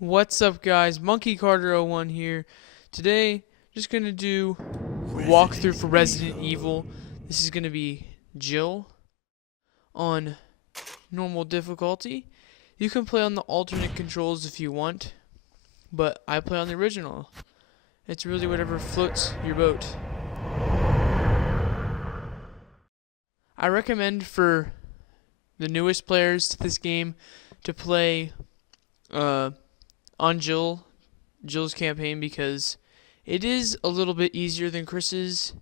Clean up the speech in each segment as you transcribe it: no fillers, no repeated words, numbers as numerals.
What's up, guys? Monkey Carter 01 here. Today, just gonna do a walkthrough for Resident Evil. This is gonna be Jill on normal difficulty. You can play on the alternate controls if you want, but I play on the original. It's really whatever floats your boat. I recommend for the newest players to this game to play on Jill's campaign, because it is a little bit easier than Chris's,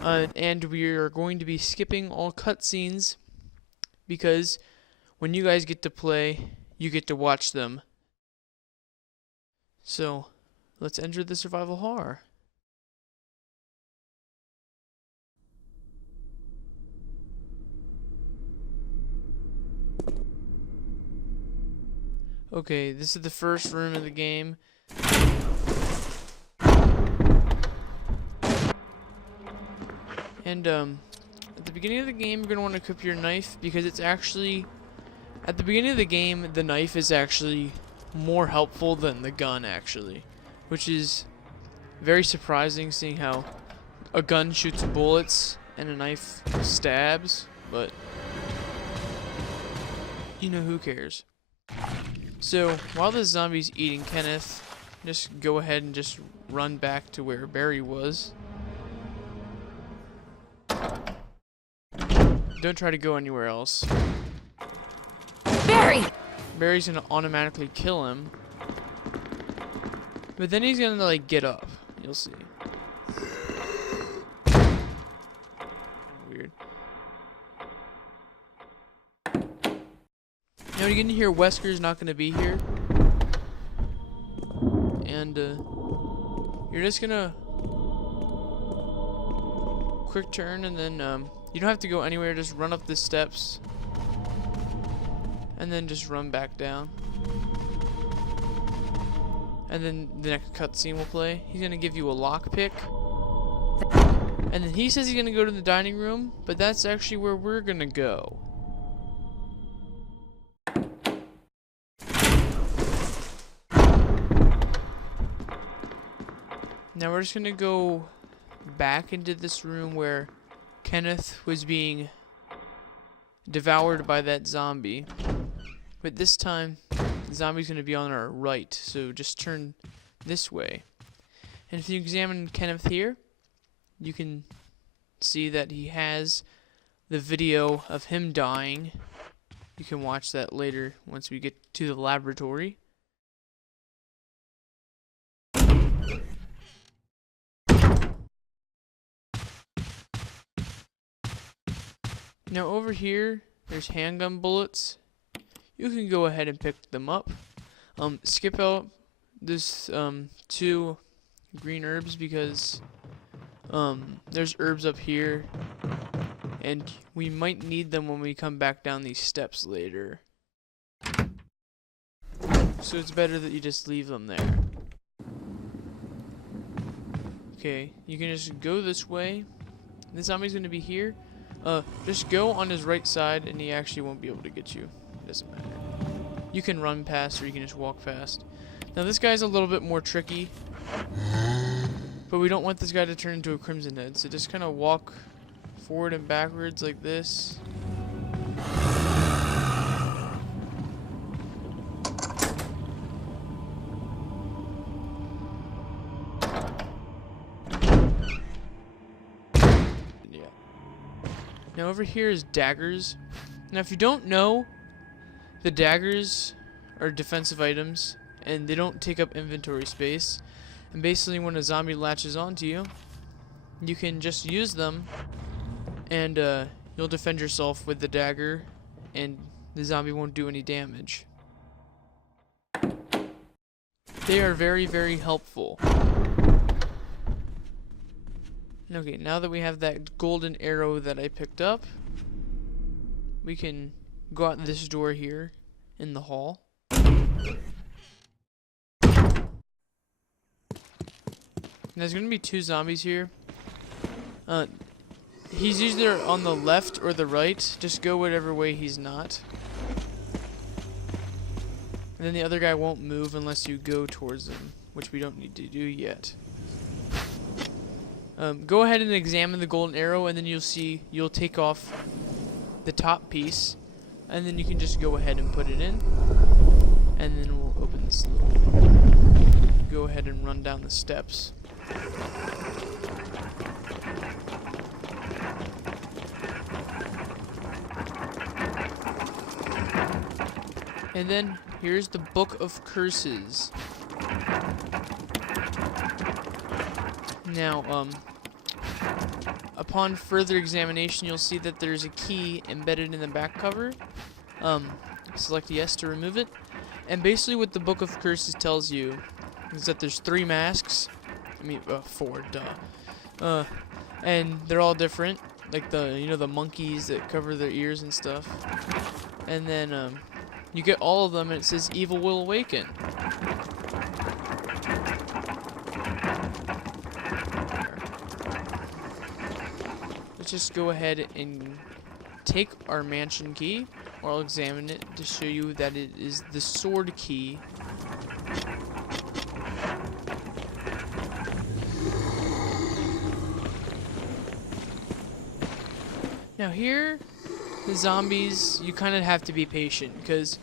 and we are going to be skipping all cutscenes because when you guys get to play, you get to watch them. So let's enter the survival horror. Okay, this is the first room of the game. And at the beginning of the game, you're going to want to equip your knife, because it's actually, at the beginning of the game, the knife is actually more helpful than the gun, actually. Which is very surprising, seeing how a gun shoots bullets and a knife stabs, but, you know, who cares? So, while the zombie's eating Kenneth, just go ahead and just run back to where Barry was. Don't try to go anywhere else. Barry! Barry's gonna automatically kill him. But then he's gonna, like, get up. You'll see. Weird. Now you're gonna hear Wesker's not gonna be here. And, you're just gonna quick turn, and then, you don't have to go anywhere, just run up the steps. And then just run back down. And then the next cutscene will play. He's gonna give you a lockpick. And then he says he's gonna go to the dining room, but that's actually where we're gonna go. Now we're just gonna go back into this room where Kenneth was being devoured by that zombie. But this time, the zombie's gonna be on our right, so just turn this way. And if you examine Kenneth here, you can see that he has the video of him dying. You can watch that later once we get to the laboratory. Now over here, there's handgun bullets. You can go ahead and pick them up. Skip out this 2 green herbs, because there's herbs up here, and we might need them when we come back down these steps later. So it's better that you just leave them there. Okay, you can just go this way. The zombie's gonna be here. Just go on his right side, and he actually won't be able to get you. It doesn't matter. You can run past, or you can just walk past. Now this guy's a little bit more tricky, but we don't want this guy to turn into a Crimson Head, so just kind of walk forward and backwards like this. Now over here is daggers. Now if you don't know, the daggers are defensive items, and they don't take up inventory space. And basically when a zombie latches onto you, you can just use them, and you'll defend yourself with the dagger, and the zombie won't do any damage. They are very, very helpful. Okay, now that we have that golden arrow that I picked up, we can go out this door here in the hall. There's gonna be 2 zombies here. He's either on the left or the right. Just go whatever way he's not. And then the other guy won't move unless you go towards him, which we don't need to do yet. Go ahead and examine the golden arrow, and then you'll take off the top piece, and then you can just go ahead and put it in. And then we'll open this little, go ahead and run down the steps. And then here's the Book of Curses. Now, upon further examination, you'll see that there's a key embedded in the back cover. Select yes to remove it. And basically what the Book of Curses tells you is that there's 3 masks. I mean, 4, duh. And they're all different. Like the monkeys that cover their ears and stuff. And then, you get all of them and it says evil will awaken. Let's just go ahead and take our mansion key, or I'll examine it to show you that it is the sword key. Now here, the zombies, you kind of have to be patient, because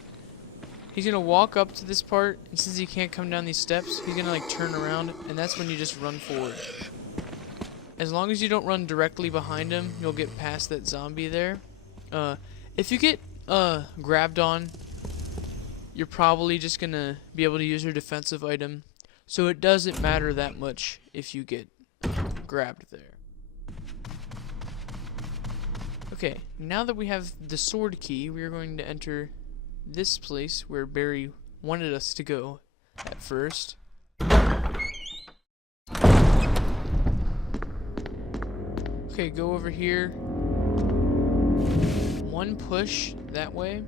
he's going to walk up to this part, and since he can't come down these steps, he's going to like turn around, and that's when you just run forward. As long as you don't run directly behind him, you'll get past that zombie there. If you get grabbed on, you're probably just going to be able to use your defensive item, so it doesn't matter that much if you get grabbed there. Okay, now that we have the sword key, we are going to enter this place where Barry wanted us to go at first. Okay, go over here. One push that way.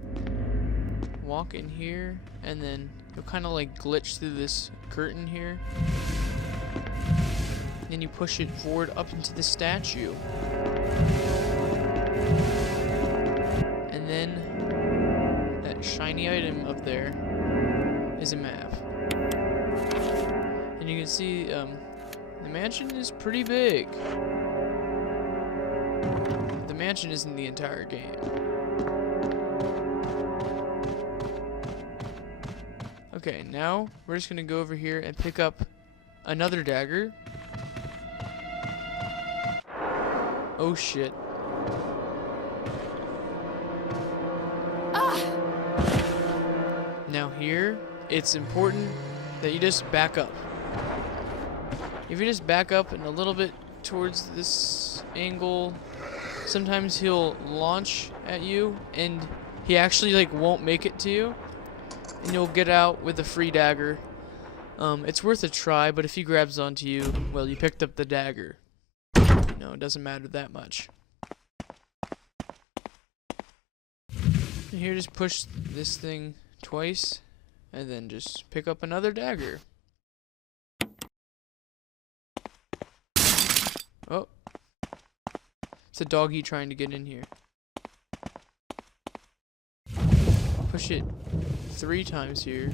Walk in here, and then you'll kind of like glitch through this curtain here. Then you push it forward up into the statue. And then that shiny item up there is a map. And you can see the mansion is pretty big. The mansion isn't the entire game. Okay, now we're just gonna go over here and pick up another dagger. Oh shit. Now here, it's important that you just back up. If you just back up and a little bit towards this angle, sometimes he'll launch at you and he actually like won't make it to you, and you'll get out with a free dagger. It's worth a try, but if he grabs onto you, well, you picked up the dagger. No, it doesn't matter that much. And here, just push this thing twice, and then just pick up another dagger. Oh. It's a doggy trying to get in here. Push it 3 times here,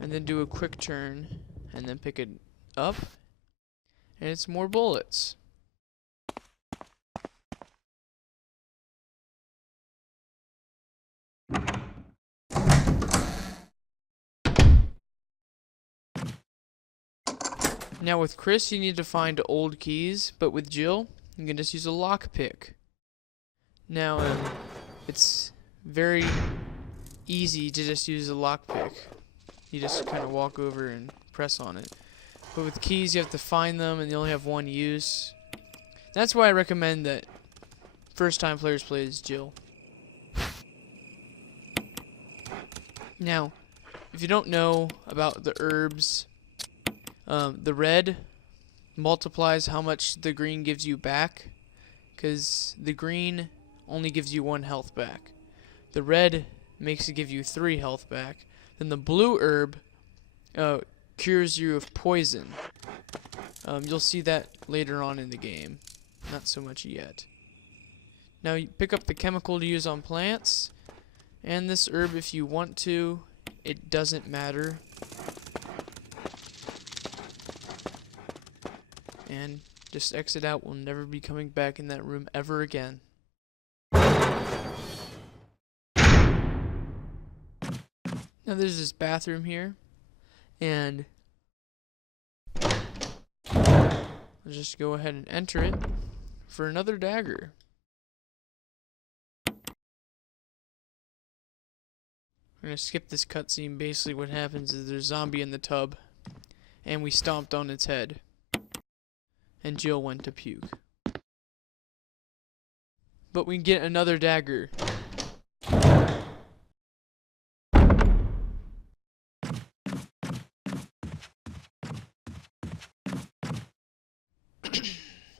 and then do a quick turn, and then pick it up, and it's more bullets. Now with Chris, you need to find old keys, but with Jill, you can just use a lockpick. Now, it's very easy to just use a lockpick. You just kind of walk over and press on it. But with keys, you have to find them, and they only have one use. That's why I recommend that first-time players play as Jill. Now, if you don't know about the herbs, the red multiplies how much the green gives you back, because the green only gives you 1 health back. The red makes it give you 3 health back. Then the blue herb cures you of poison. You'll see that later on in the game. Not so much yet. Now you pick up the chemical to use on plants, and this herb if you want to. it doesn't matter. And just exit out. We'll never be coming back in that room ever again. Now there's this bathroom here, and I'll just go ahead and enter it for another dagger. We're gonna skip this cutscene. Basically what happens is there's a zombie in the tub, and we stomped on its head, and Jill went to puke. But we get another dagger.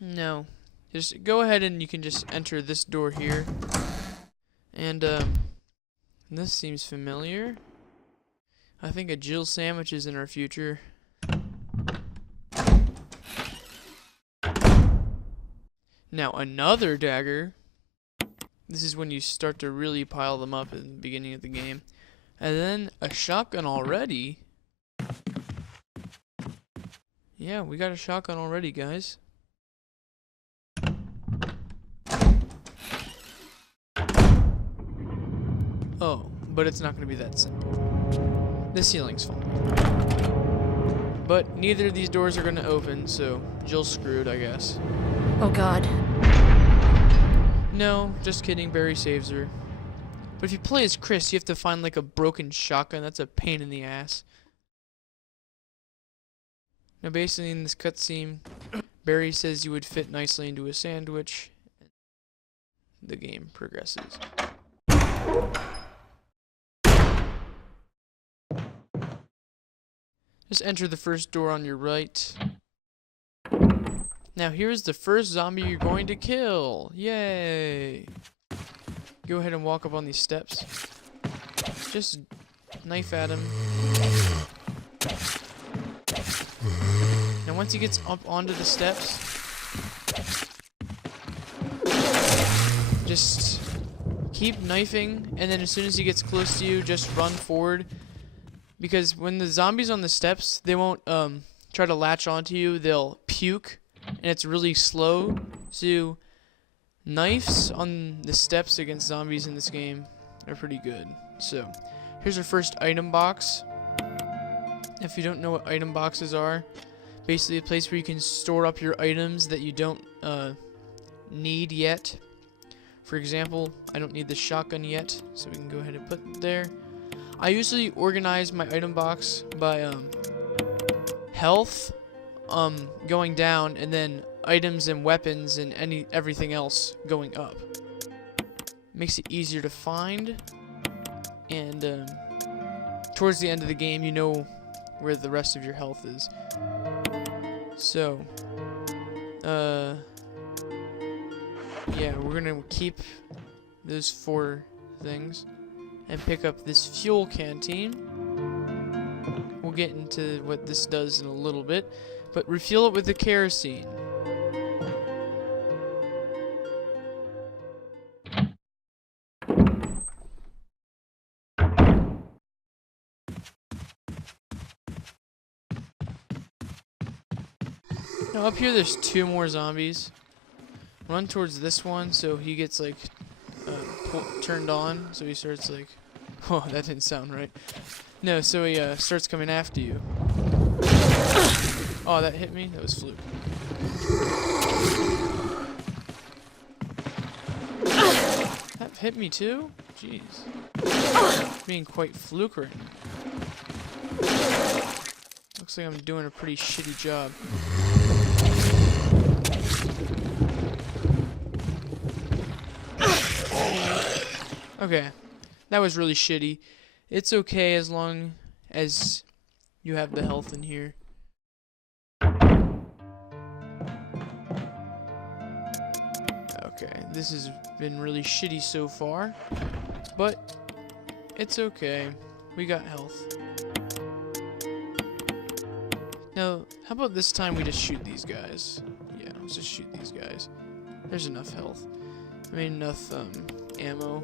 No. Just go ahead and you can just enter this door here. And, this seems familiar. I think a Jill sandwich is in our future. Now, another dagger. This is when you start to really pile them up at the beginning of the game. And then a shotgun already. Yeah, we got a shotgun already, guys. Oh, but it's not going to be that simple. The ceiling's fine. But neither of these doors are going to open, so Jill's screwed, I guess. Oh God. No, just kidding, Barry saves her. But if you play as Chris, you have to find like a broken shotgun. That's a pain in the ass. Now basically in this cutscene, Barry says you would fit nicely into a sandwich. The game progresses. Just enter the first door on your right. Now here's the first zombie you're going to kill. Yay! Go ahead and walk up on these steps. Just knife at him. Now once he gets up onto the steps, just keep knifing, and then as soon as he gets close to you, just run forward. Because when the zombies on the steps, they won't try to latch onto you, they'll puke, and it's really slow. So knives on the steps against zombies in this game are pretty good. So here's our first item box. If you don't know what item boxes are, basically a place where you can store up your items that you don't need yet. For example, I don't need the shotgun yet, so we can go ahead and put it there. I usually organize my item box by health going down, and then items and weapons and everything else going up. Makes it easier to find, and towards the end of the game you know where the rest of your health is. So yeah, we're gonna keep those 4 things and pick up this fuel canteen. We'll get into what this does in a little bit, but refuel it with the kerosene. Now up here there's 2 more zombies. Run towards this one so he gets like turned on, so he starts like, oh, that didn't sound right. No, so he starts coming after you. Oh, that hit me? That was fluke. That hit me too? Jeez. Being quite fluke right now. Looks like I'm doing a pretty shitty job. Okay, that was really shitty. It's okay as long as you have the health in here. Okay, this has been really shitty so far, but it's okay. We got health. Now, how about this time we just shoot these guys? Yeah, let's just shoot these guys. There's enough health. I mean, enough, ammo.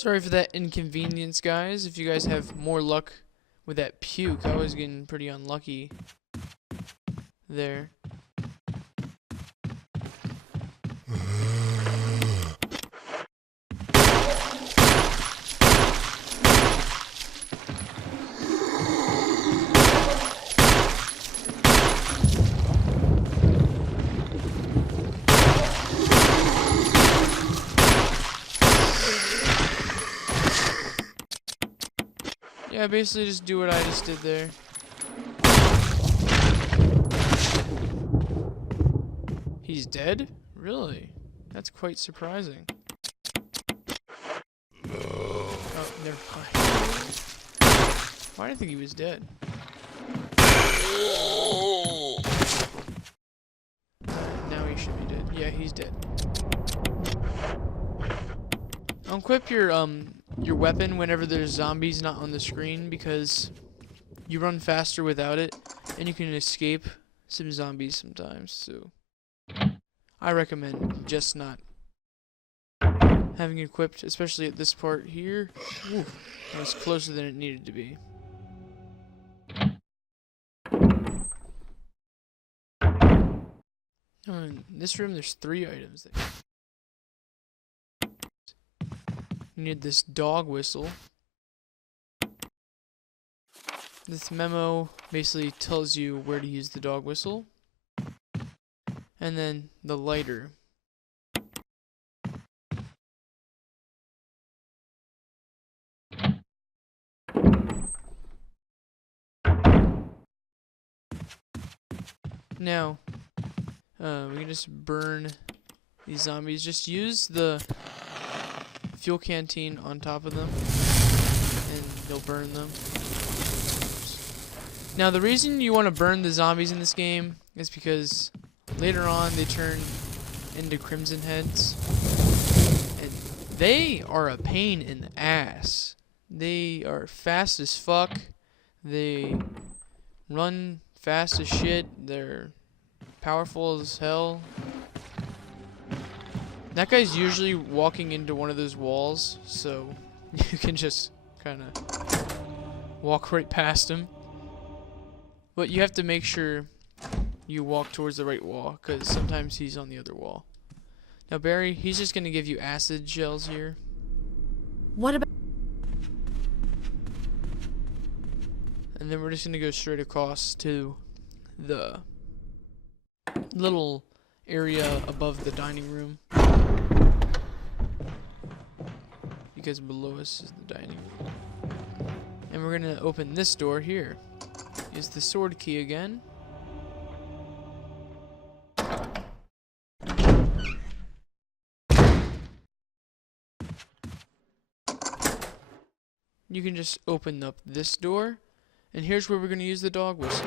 Sorry for that inconvenience, guys. If you guys have more luck with that puke, I was getting pretty unlucky there. Yeah, basically just do what I just did there. He's dead? Really? That's quite surprising. Oh, never mind. Why did I think he was dead? Now he should be dead. Yeah, he's dead. Unequip your weapon whenever there's zombies not on the screen, because you run faster without it, and you can escape some zombies sometimes, so I recommend just not having it equipped, especially at this part here. Ooh, that was closer than it needed to be. In this room, there's 3 items there. You need this dog whistle. This memo basically tells you where to use the dog whistle. And then the lighter. Now, we can just burn these zombies. Just use the fuel canteen on top of them, and they'll burn them. Now, the reason you want to burn the zombies in this game is because later on they turn into Crimson Heads, and they are a pain in the ass. They are fast as fuck. They run fast as shit. They're powerful as hell. That guy's usually walking into one of those walls, so you can just kind of walk right past him. But you have to make sure you walk towards the right wall, because sometimes he's on the other wall. Now Barry, he's just going to give you acid gels here. What about... And then we're just going to go straight across to the little area above the dining room, because below us is the dining room. And we're going to open this door here. Use the sword key again. You can just open up this door, and here's where we're going to use the dog whistle.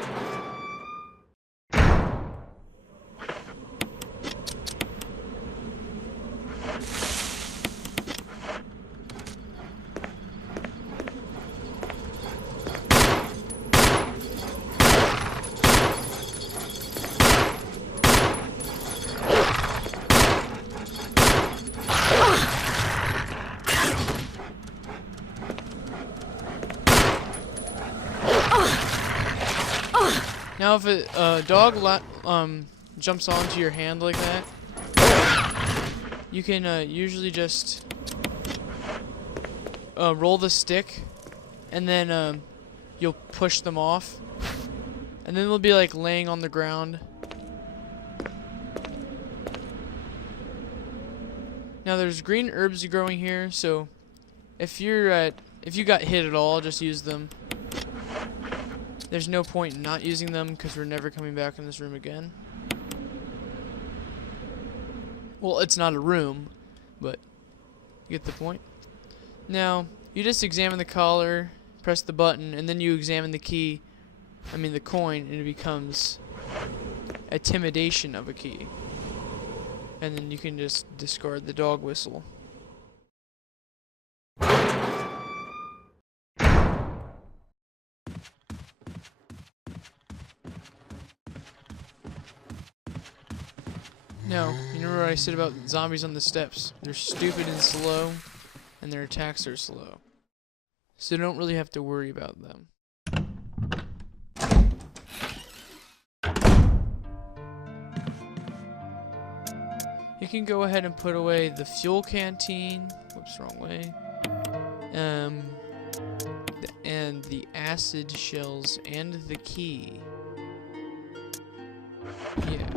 Now, if a dog jumps onto your hand like that, you can usually just roll the stick, and then you'll push them off, and then they'll be like laying on the ground. Now, there's green herbs growing here, so if you got hit at all, just use them. There's no point in not using them, because we're never coming back in this room again. Well, it's not a room, but you get the point. Now, you just examine the collar, press the button, and then you examine the the coin, and it becomes a timidation of a key. And then you can just discard the dog whistle. Now, you remember what I said about zombies on the steps? They're stupid and slow. and their attacks are slow. So don't really have to worry about them. You can go ahead and put away the fuel canteen. Whoops, wrong way. And the acid shells and the key. Yeah.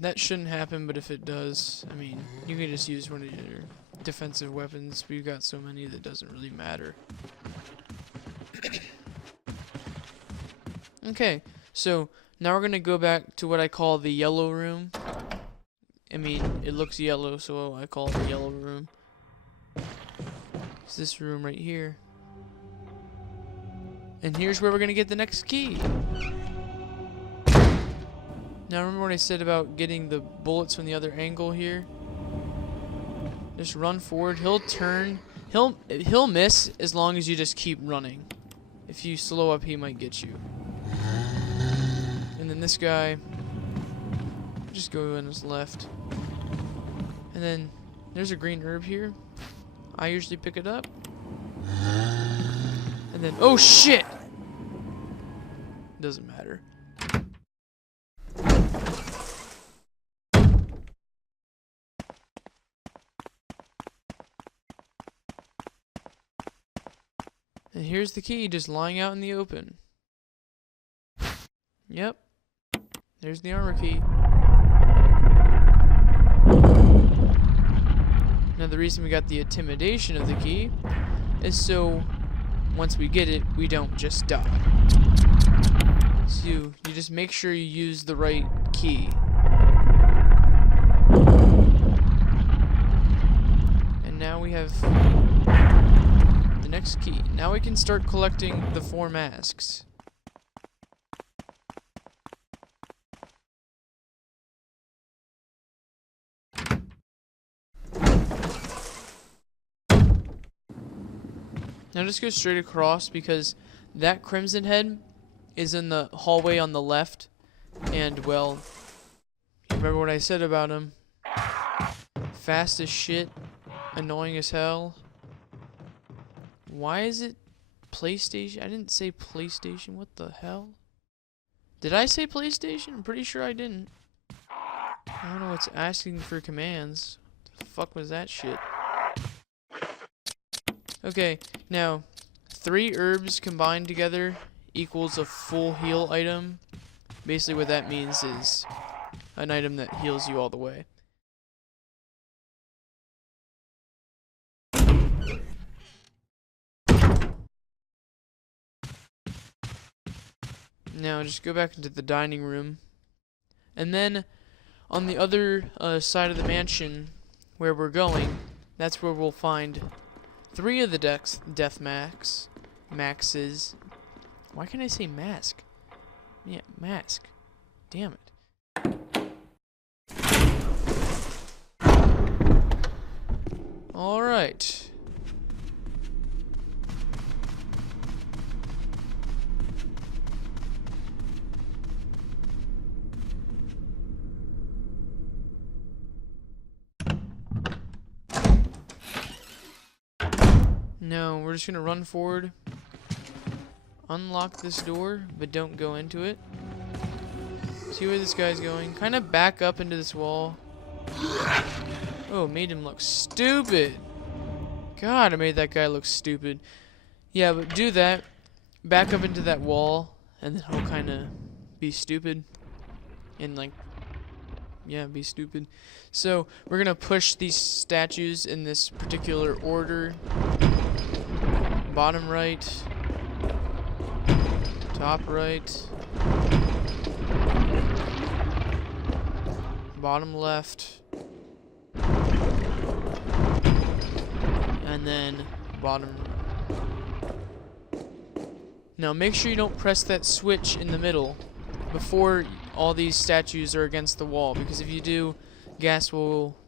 That shouldn't happen, but if it does, I mean, you can just use one of your defensive weapons. We've got so many that doesn't really matter. Okay, so now we're gonna go back to what I call the yellow room. I mean, it looks yellow, so I call it the yellow room. It's this room right here. And here's where we're gonna get the next key. Now remember what I said about getting the bullets from the other angle here? Just run forward. He'll turn. He'll miss as long as you just keep running. If you slow up, he might get you. And then this guy, just go on his left. And then there's a green herb here. I usually pick it up. And then, oh shit! Doesn't matter. And here's the key, just lying out in the open. Yep. There's the armor key. Now the reason we got the intimidation of the key is so once we get it, we don't just die. So you just make sure you use the right key. And now we have the next key. Now we can start collecting the 4 masks. Now just go straight across because that Crimson Head is in the hallway on the left. And, well, remember what I said about him. Fast as shit. Annoying as hell. Why is it PlayStation? I didn't say PlayStation. What the hell? Did I say PlayStation? I'm pretty sure I didn't. I don't know what's asking for commands. What the fuck was that shit? Okay, now 3 herbs combined together equals a full heal item. Basically what that means is an item that heals you all the way. Now just go back into the dining room. And then on the other side of the mansion where we're going, that's where we'll find 3 of the death maxes. Why can't I say mask? Yeah, mask. Damn it. Alright. No, we're just gonna run forward, unlock this door, but don't go into it. See where this guy's going. Kind of back up into this wall. Oh, made him look stupid. God, I made that guy look stupid. Yeah, but do that. Back up into that wall, and then he'll kind of be stupid. And, like, yeah, be stupid. So, we're gonna push these statues in this particular order. Bottom right, top right, bottom left, and then bottom. Now make sure you don't press that switch in the middle before all these statues are against the wall, because if you do, gas will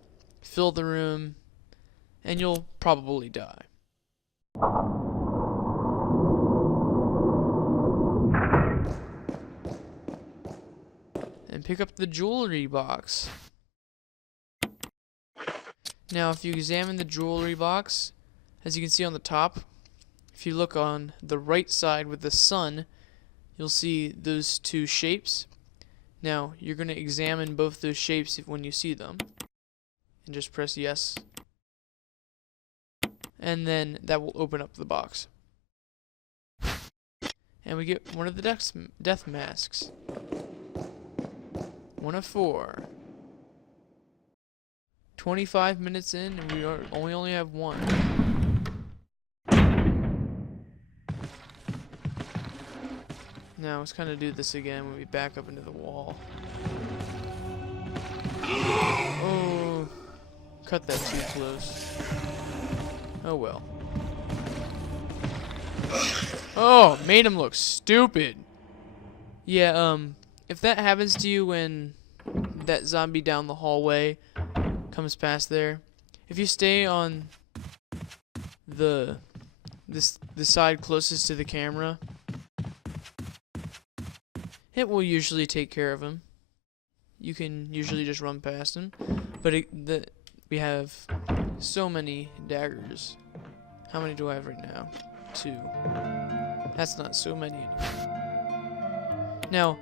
fill the room and you'll probably die. pick up the jewelry box. Now, if you examine the jewelry box, as you can see on the top, if you look on the right side with the sun, you'll see those two shapes. Now, you're going to examine both those shapes when you see them. And just press yes. And then that will open up the box. And we get one of the death masks. 1 of 4. 25 minutes in, and we only have one. Now let's kind of do this again when we back up into the wall. Oh, cut that too close. Oh well. Oh, made him look stupid. Yeah, if that happens to you when that zombie down the hallway comes past there, if you stay on the side closest to the camera, it will usually take care of him. You can usually just run past him, but we have so many daggers. How many do I have right now? 2. That's not so many anymore. Now,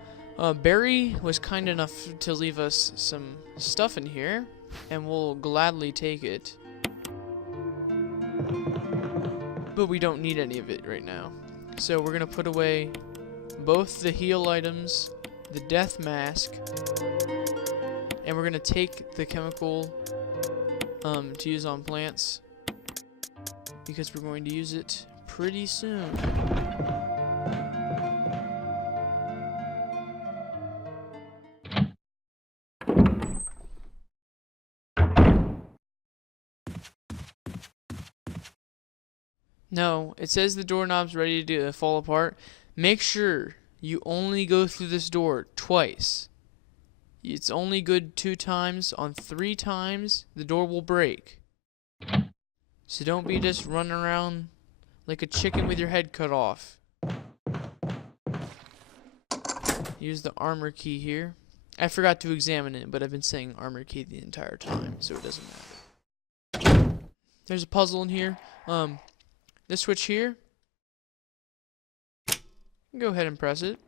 Barry was kind enough to leave us some stuff in here, and we'll gladly take it. But we don't need any of it right now. So we're gonna put away both the heal items, the death mask, and we're gonna take the chemical to use on plants, because we're going to use it pretty soon. No, it says the doorknob's ready to fall apart. Make sure you only go through this door twice. It's only good 2 times. On 3 times, the door will break. So don't be just running around like a chicken with your head cut off. Use the armor key here. I forgot to examine it, but I've been saying armor key the entire time, so it doesn't matter. There's a puzzle in here. This switch here, go ahead and press it.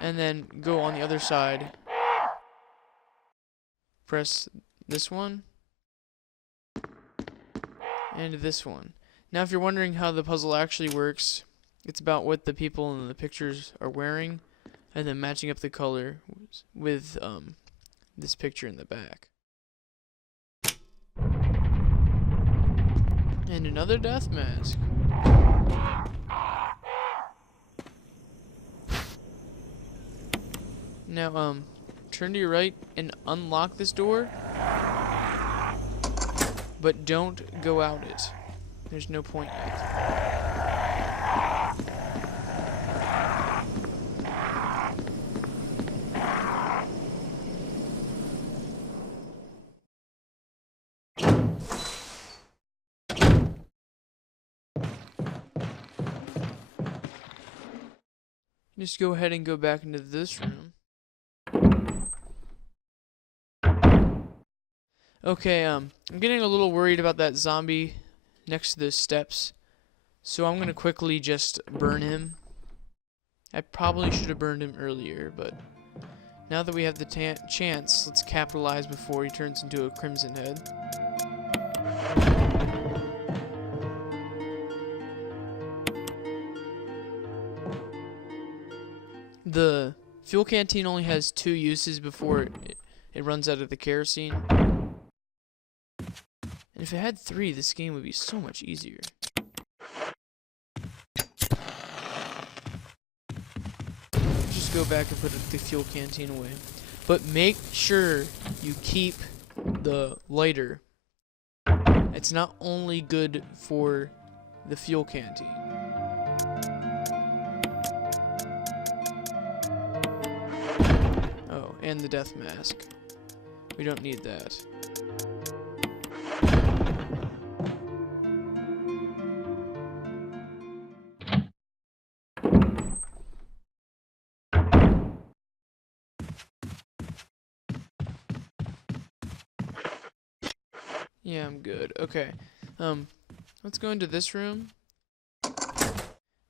And then go on the other side. Press this one. And this one. Now, if you're wondering how the puzzle actually works, it's about what the people in the pictures are wearing, and then matching up the color with this picture in the back. And another death mask. Now, turn to your right and unlock this door. But don't go out it. There's no point yet. Just go ahead and go back into this room. Okay, I'm getting a little worried about that zombie next to those steps, so I'm gonna quickly just burn him. I probably should have burned him earlier, but now that we have the chance, let's capitalize before he turns into a Crimson Head. The fuel canteen only has 2 uses before it runs out of the kerosene. And if it had 3, this game would be so much easier. Just go back and put the fuel canteen away. But make sure you keep the lighter. It's not only good for the fuel canteen. Oh, and the death mask. We don't need that. Yeah, I'm good. Okay. Let's go into this room.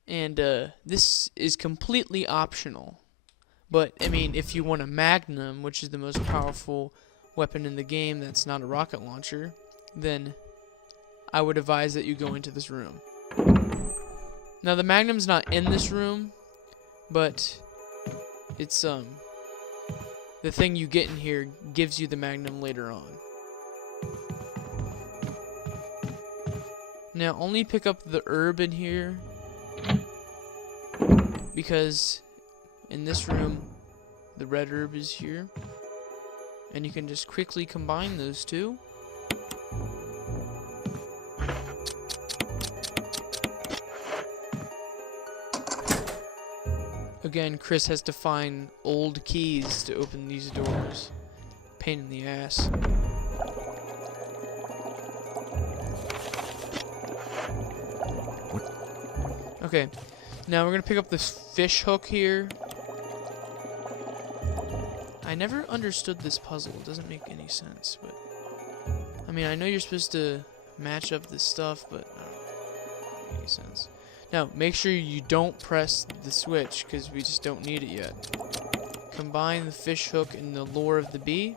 And this is completely optional. But I mean, if you want a Magnum, which is the most powerful weapon in the game that's not a rocket launcher, then I would advise that you go into this room. Now the Magnum's not in this room, but it's the thing you get in here gives you the Magnum later on. Now only pick up the herb in here, because in this room the red herb is here, and you can just quickly combine those two. Again, Chris has to find old keys to open these doors. Pain in the ass. Okay, now we're gonna pick up this fish hook here. I never understood this puzzle. It doesn't make any sense, but I mean, I know you're supposed to match up this stuff, but I don't make any sense. Now, make sure you don't press the switch, because we just don't need it yet. Combine the fish hook and the lure of the bee,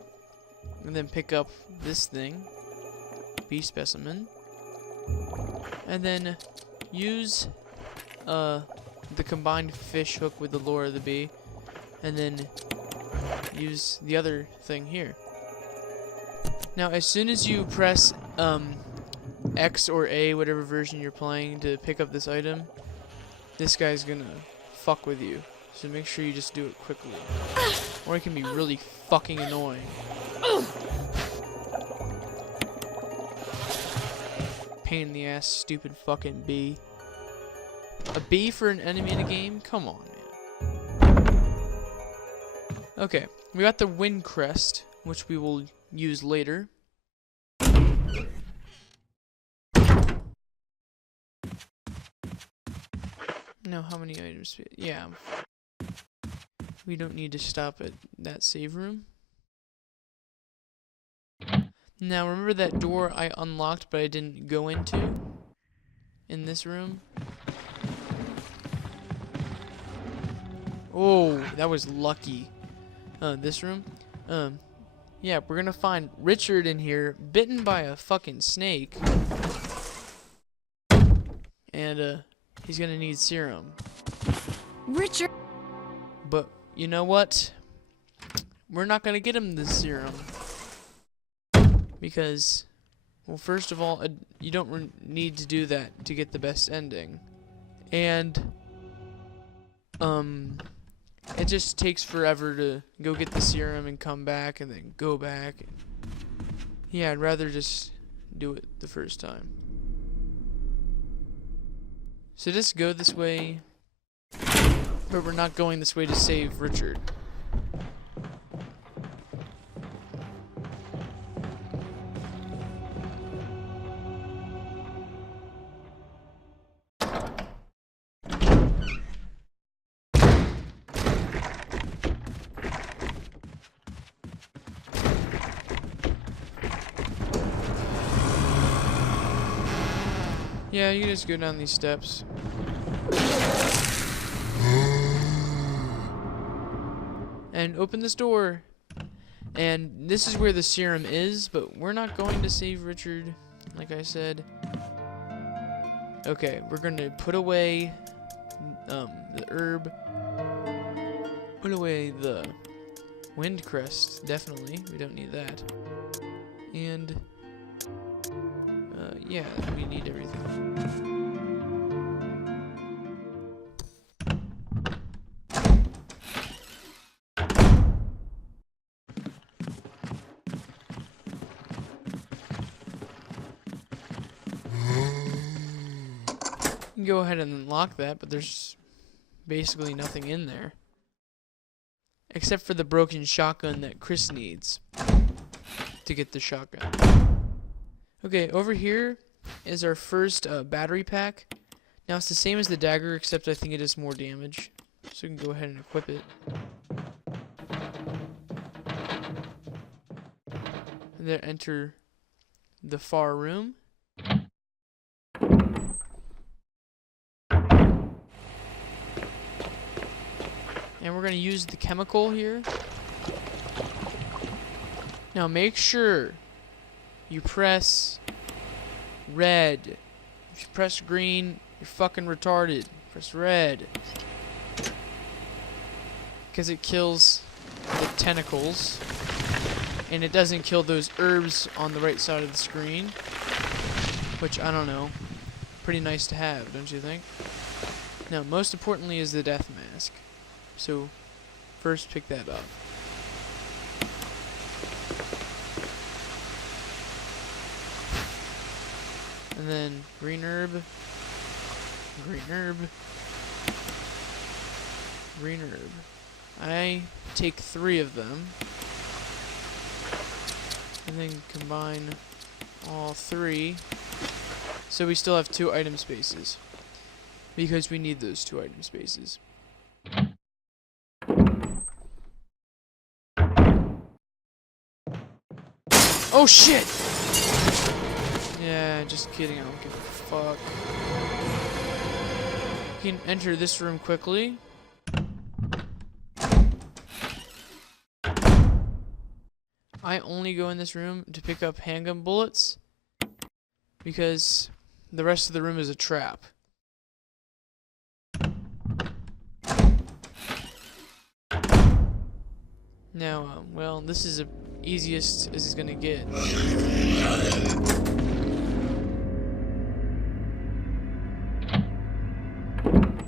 and then pick up this thing, bee specimen, and then use the combined fish hook with the lure of the bee, and then use the other thing here. Now, as soon as you press X or A, whatever version you're playing, to pick up this item, this guy's gonna fuck with you. So make sure you just do it quickly, or it can be really fucking annoying. Pain in the ass, stupid fucking bee. A bee for an enemy in a game? Come on, man. Okay, we got the wind crest, which we will use later. Now, how many items? Yeah. We don't need to stop at that save room. Now, remember that door I unlocked but I didn't go into? In this room? Oh, that was lucky. This room? Yeah, we're gonna find Richard in here, bitten by a fucking snake. And, he's gonna need serum. Richard. But, you know what? We're not gonna get him the serum. Because, well, first of all, you don't need to do that to get the best ending. And, it just takes forever to go get the serum and come back and then go back. Yeah, I'd rather just do it the first time. So just go this way, but we're not going this way to save Richard. Yeah, you can just go down these steps. And open this door. And this is where the serum is, but we're not going to save Richard, like I said. Okay, we're going to put away the herb. Put away the wind crest, definitely. We don't need that. And yeah, we need everything. You can go ahead and unlock that, but there's basically nothing in there. Except for the broken shotgun that Chris needs to get the shotgun. Okay, over here is our first battery pack. Now it's the same as the dagger, except I think it does more damage. So we can go ahead and equip it. And then enter the far room. And we're going to use the chemical here. Now make sure you press red. If you press green, you're fucking retarded. Press red. Because it kills the tentacles. And it doesn't kill those herbs on the right side of the screen. Which, I don't know. Pretty nice to have, don't you think? Now, most importantly is the death mask. So, first pick that up. And then green herb, green herb, green herb. I take 3 of them and then combine all 3. So we still have 2 item spaces because we need those 2 item spaces. Oh shit! Yeah, just kidding, I don't give a fuck. You can enter this room quickly. I only go in this room to pick up handgun bullets because the rest of the room is a trap. Now, well, this is the easiest as it's gonna get.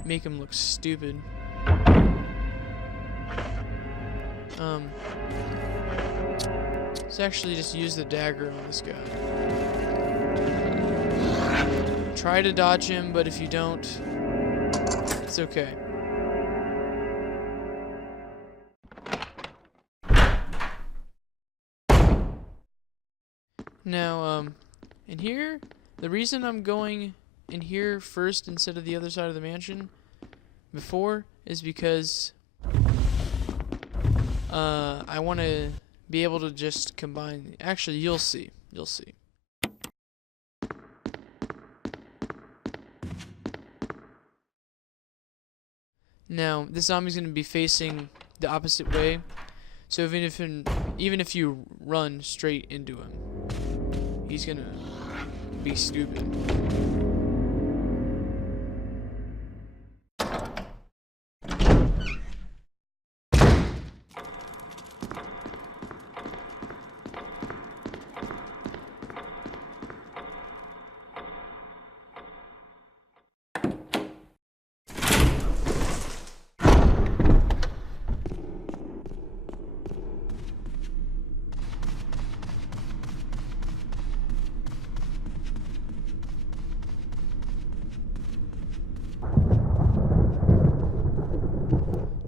Make him look stupid. Let's actually just use the dagger on this guy. Try to dodge him, but if you don't, it's okay. Now, in here, the reason I'm going in here first instead of the other side of the mansion before is because I want to be able to just combine. Actually, you'll see. You'll see. Now, this zombie's going to be facing the opposite way. So even if you run straight into him, he's going to be stupid.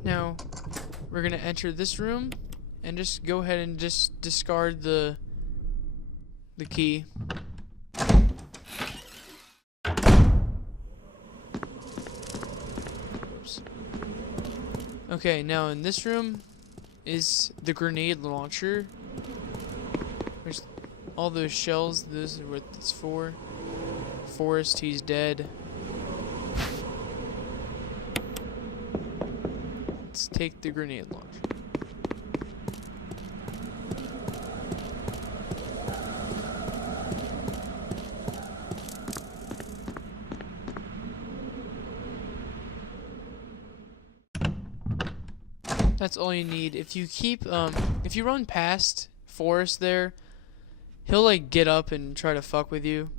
Now, we're gonna enter this room and just go ahead and just discard the key. Oops. Okay, now in this room is the grenade launcher. There's all those shells. Those are what it's for. Forrest, he's dead. Let's take the grenade launcher. That's all you need. If you keep, if you run past Forrest there, he'll like get up and try to fuck with you.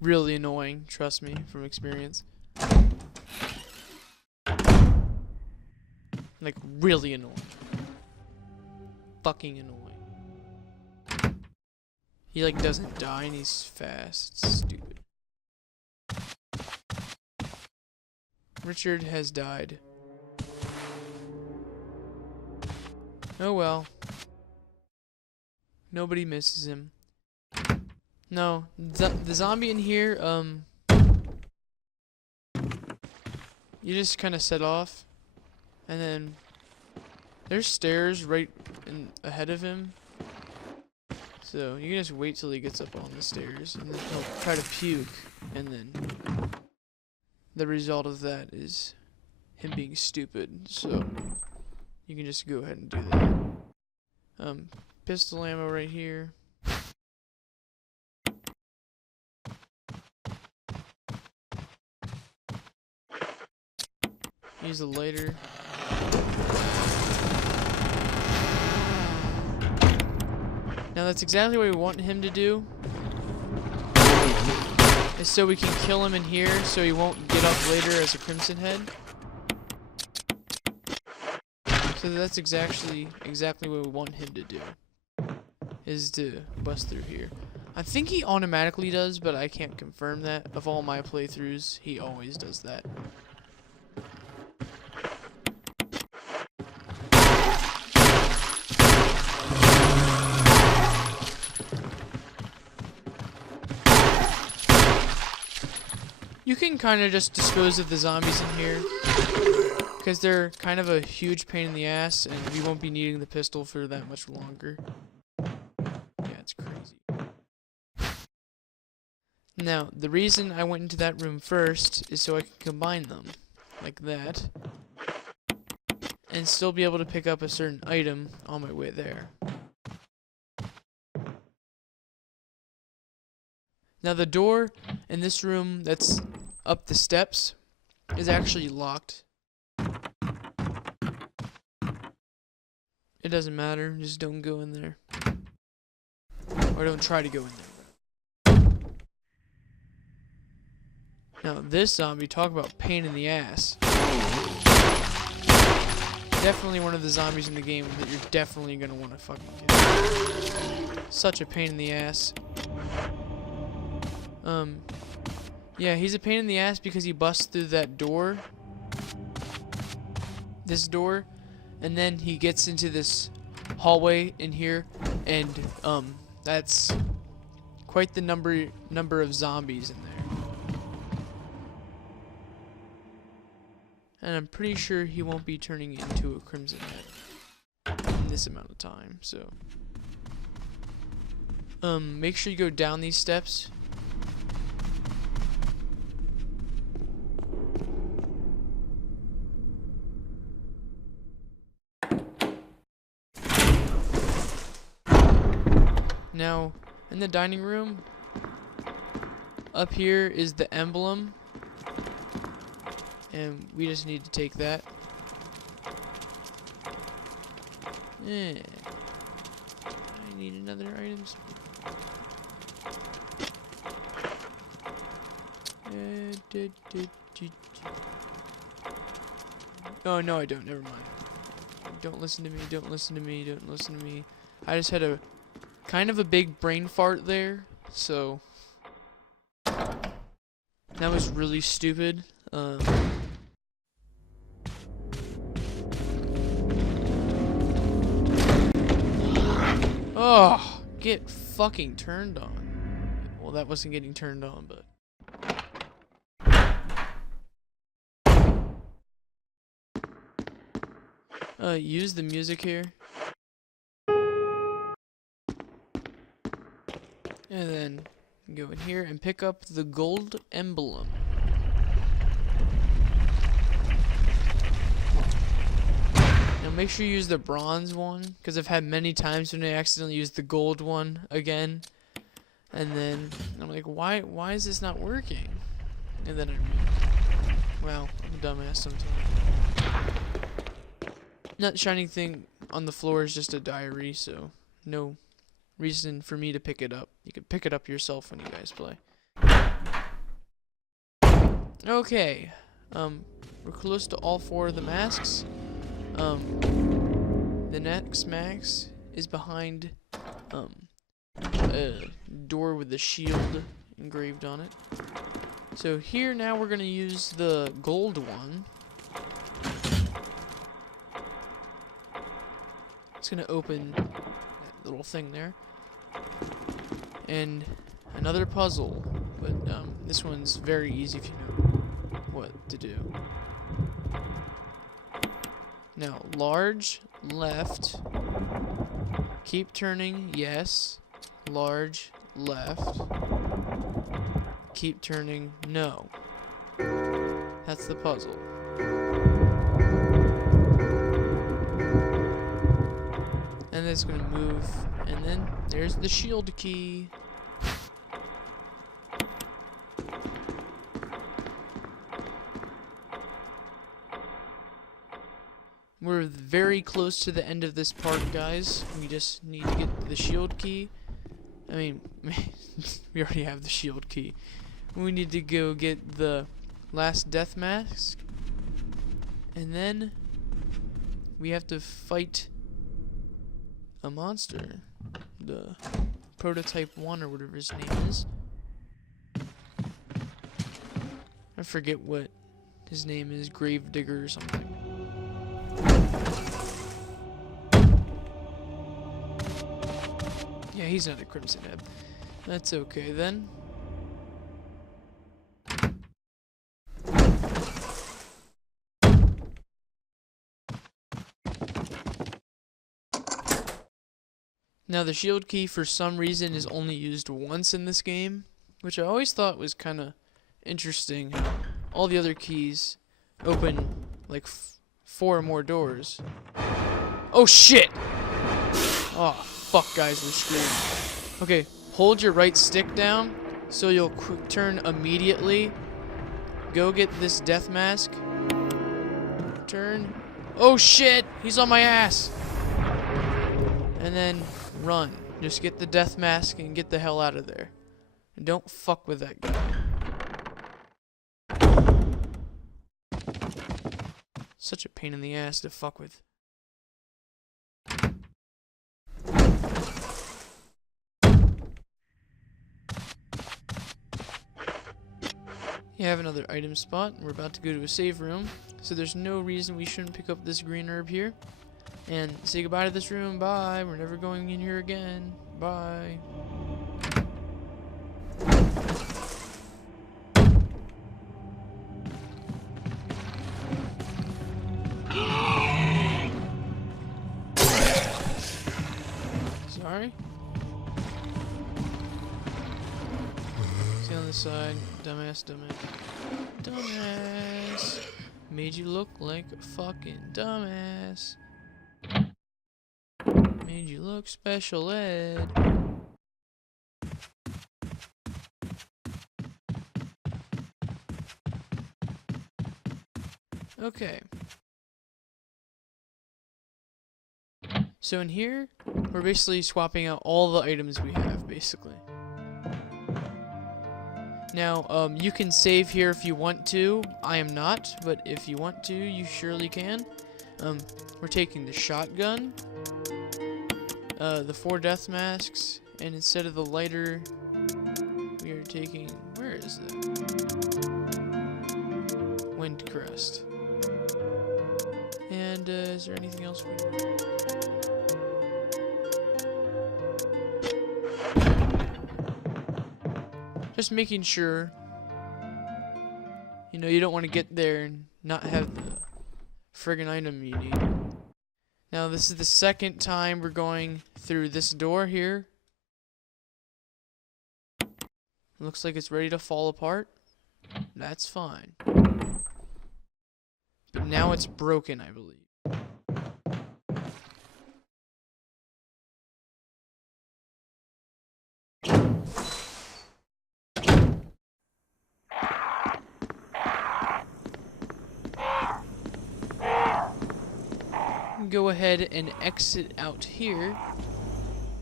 Really annoying, trust me, from experience. Like, really annoying. Fucking annoying. He, like, doesn't die and he's fast. It's stupid. Richard has died. Oh well. Nobody misses him. No, the zombie in here, you just kind of set off. And then there's stairs right ahead of him. So you can just wait till he gets up on the stairs, and then he'll try to puke, and then the result of that is him being stupid. So you can just go ahead and do that. Pistol ammo right here. Use a lighter. Now that's exactly what we want him to do. Is so we can kill him in here so he won't get up later as a Crimson Head. So that's exactly what we want him to do. Is to bust through here. I think he automatically does, but I can't confirm that. Of all my playthroughs, he always does that. You can kind of just dispose of the zombies in here, because they're kind of a huge pain in the ass, and we won't be needing the pistol for that much longer. Yeah, it's crazy. Now, the reason I went into that room first is so I can combine them, like that, and still be able to pick up a certain item on my way there. Now the door in this room that's up the steps is actually locked. It doesn't matter, just don't go in there. Or don't try to go in there. Now this zombie, talk about pain in the ass. Definitely one of the zombies in the game that you're definitely gonna want to fucking kill. Such a pain in the ass. Yeah, he's a pain in the ass because he busts through that door. This door. And then he gets into this hallway in here. And, that's quite the number of zombies in there. And I'm pretty sure he won't be turning into a Crimson Head in this amount of time, so. Make sure you go down these steps. Now, in the dining room, up here is the emblem, and we just need to take that. Yeah. I need another item. Oh, no, I don't. Never mind. Don't listen to me. Don't listen to me. Don't listen to me. I just had a kind of a big brain fart there, so that was really stupid. Oh, get fucking turned on. Well, that wasn't getting turned on, but use the music here. And then go in here and pick up the gold emblem. Now make sure you use the bronze one, because I've had many times when I accidentally used the gold one again. And then I'm like, why is this not working? And then well, I'm a dumbass sometimes. That shining thing on the floor is just a diary, so no reason for me to pick it up. You can pick it up yourself when you guys play. Okay. We're close to all 4 of the masks. The next mask is behind a door with the shield engraved on it. So here now we're gonna use the gold one. It's gonna open that little thing there. And another puzzle, but this one's very easy if you know what to do. Now, large, left, keep turning, yes, large, left. Keep turning, no. That's the puzzle. And it's gonna move, and then there's the shield key. We're very close to the end of this part, guys. We just need to get the shield key. I mean, we already have the shield key. We need to go get the last death mask. And then we have to fight a monster. The Prototype 1 or whatever his name is. I forget what his name is. Gravedigger or something. Yeah, he's not a Crimson Head. That's okay then. Now the shield key for some reason is only used once in this game, which I always thought was kind of interesting. All the other keys open like 4 more doors. Oh shit! Oh fuck, guys, we're screwed. Okay, hold your right stick down so you'll quick turn immediately. Go get this death mask. Turn. Oh shit! He's on my ass! And then run. Just get the death mask and get the hell out of there. And don't fuck with that guy. Such a pain in the ass to fuck with. You have another item spot. We're about to go to a save room, so there's no reason we shouldn't pick up this green herb here. And say goodbye to this room. Bye. We're never going in here again. Bye. Sorry. See on the side. Dumbass, dumbass. Dumbass. Made you look like a fucking dumbass. Made you look special ed. Okay. So in here, we're basically swapping out all the items we have, basically. Now, you can save here if you want to. I am not, but if you want to, you surely can. We're taking the shotgun, the 4 death masks, and instead of the lighter, we are taking, where is it? Windcrest. And, is there anything else we need? Just making sure, you know, you don't want to get there and not have the friggin' item you need. Now, this is the second time we're going through this door here. Looks like it's ready to fall apart. That's fine. But now it's broken, I believe. Go ahead and exit out here,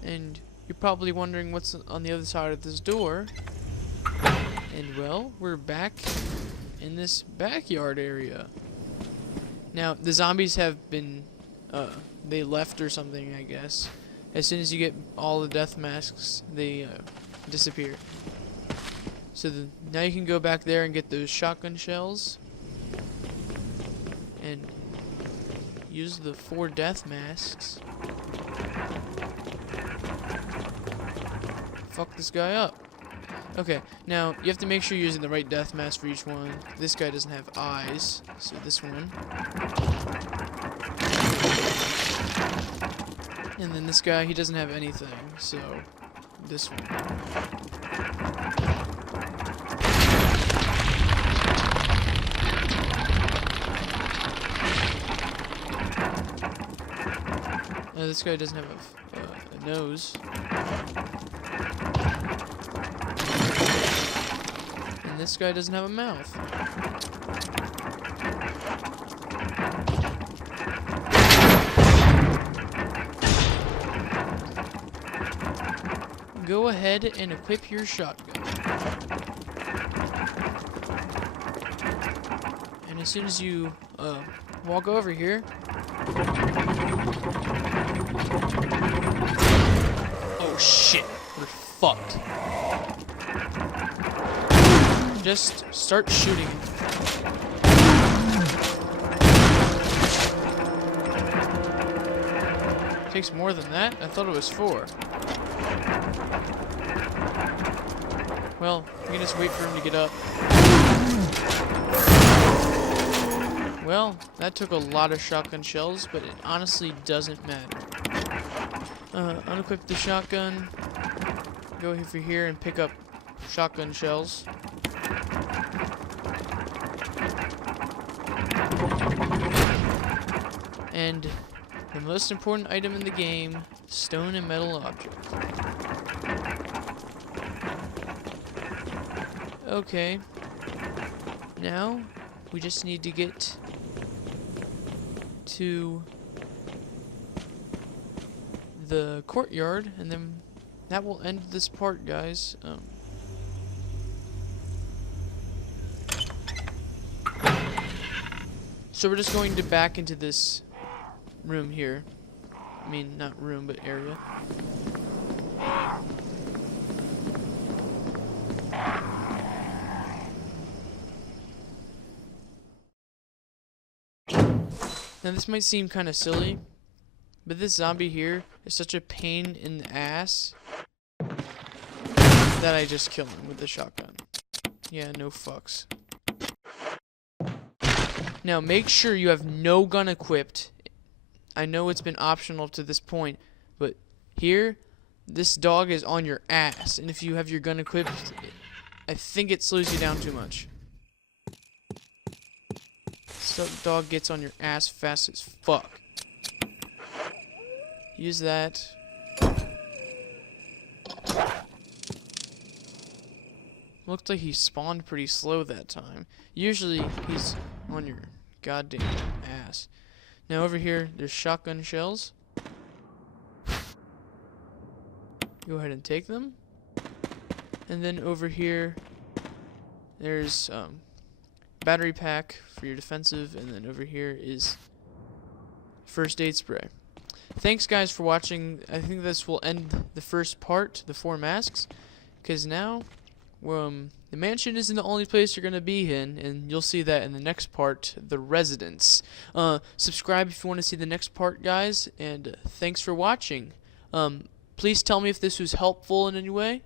and you're probably wondering what's on the other side of this door. And well, we're back in this backyard area. Now the zombies have been they left or something, I guess. As soon as you get all the death masks, they disappear. So now you can go back there and get those shotgun shells and use the 4 death masks. Fuck this guy up. Okay, now you have to make sure you're using the right death mask for each one. This guy doesn't have eyes, so this one. And then this guy, he doesn't have anything, so this one. This guy doesn't have a nose. And this guy doesn't have a mouth. Go ahead and equip your shotgun. And as soon as you walk over here, oh shit, we're fucked. Just start shooting. Takes more than that? I thought it was 4. Well, we can just wait for him to get up. Well, that took a lot of shotgun shells, but it honestly doesn't matter. Unequip the shotgun. Go over here and pick up shotgun shells. And the most important item in the game, stone and metal object. Okay. Now, we just need to get to the courtyard, and then that will end this part, guys. So we're just going to back into this room here. I mean, not room, but area. Now this might seem kind of silly, but this zombie here is such a pain in the ass that I just kill him with the shotgun. Yeah, no fucks. Now make sure you have no gun equipped. I know it's been optional to this point, but here, this dog is on your ass, and if you have your gun equipped, I think it slows you down too much. So dog gets on your ass fast as fuck. Use that. Looked like he spawned pretty slow that time. Usually he's on your goddamn ass. Now over here, there's shotgun shells. Go ahead and take them. And then over here, there's battery pack for your defensive, and then over here is first aid spray. Thanks guys for watching. I think this will end the first part, the 4 masks, because now the mansion isn't the only place you're gonna be in, and you'll see that in the next part, the residence. Subscribe if you want to see the next part, guys, and thanks for watching. Please tell me if this was helpful in any way.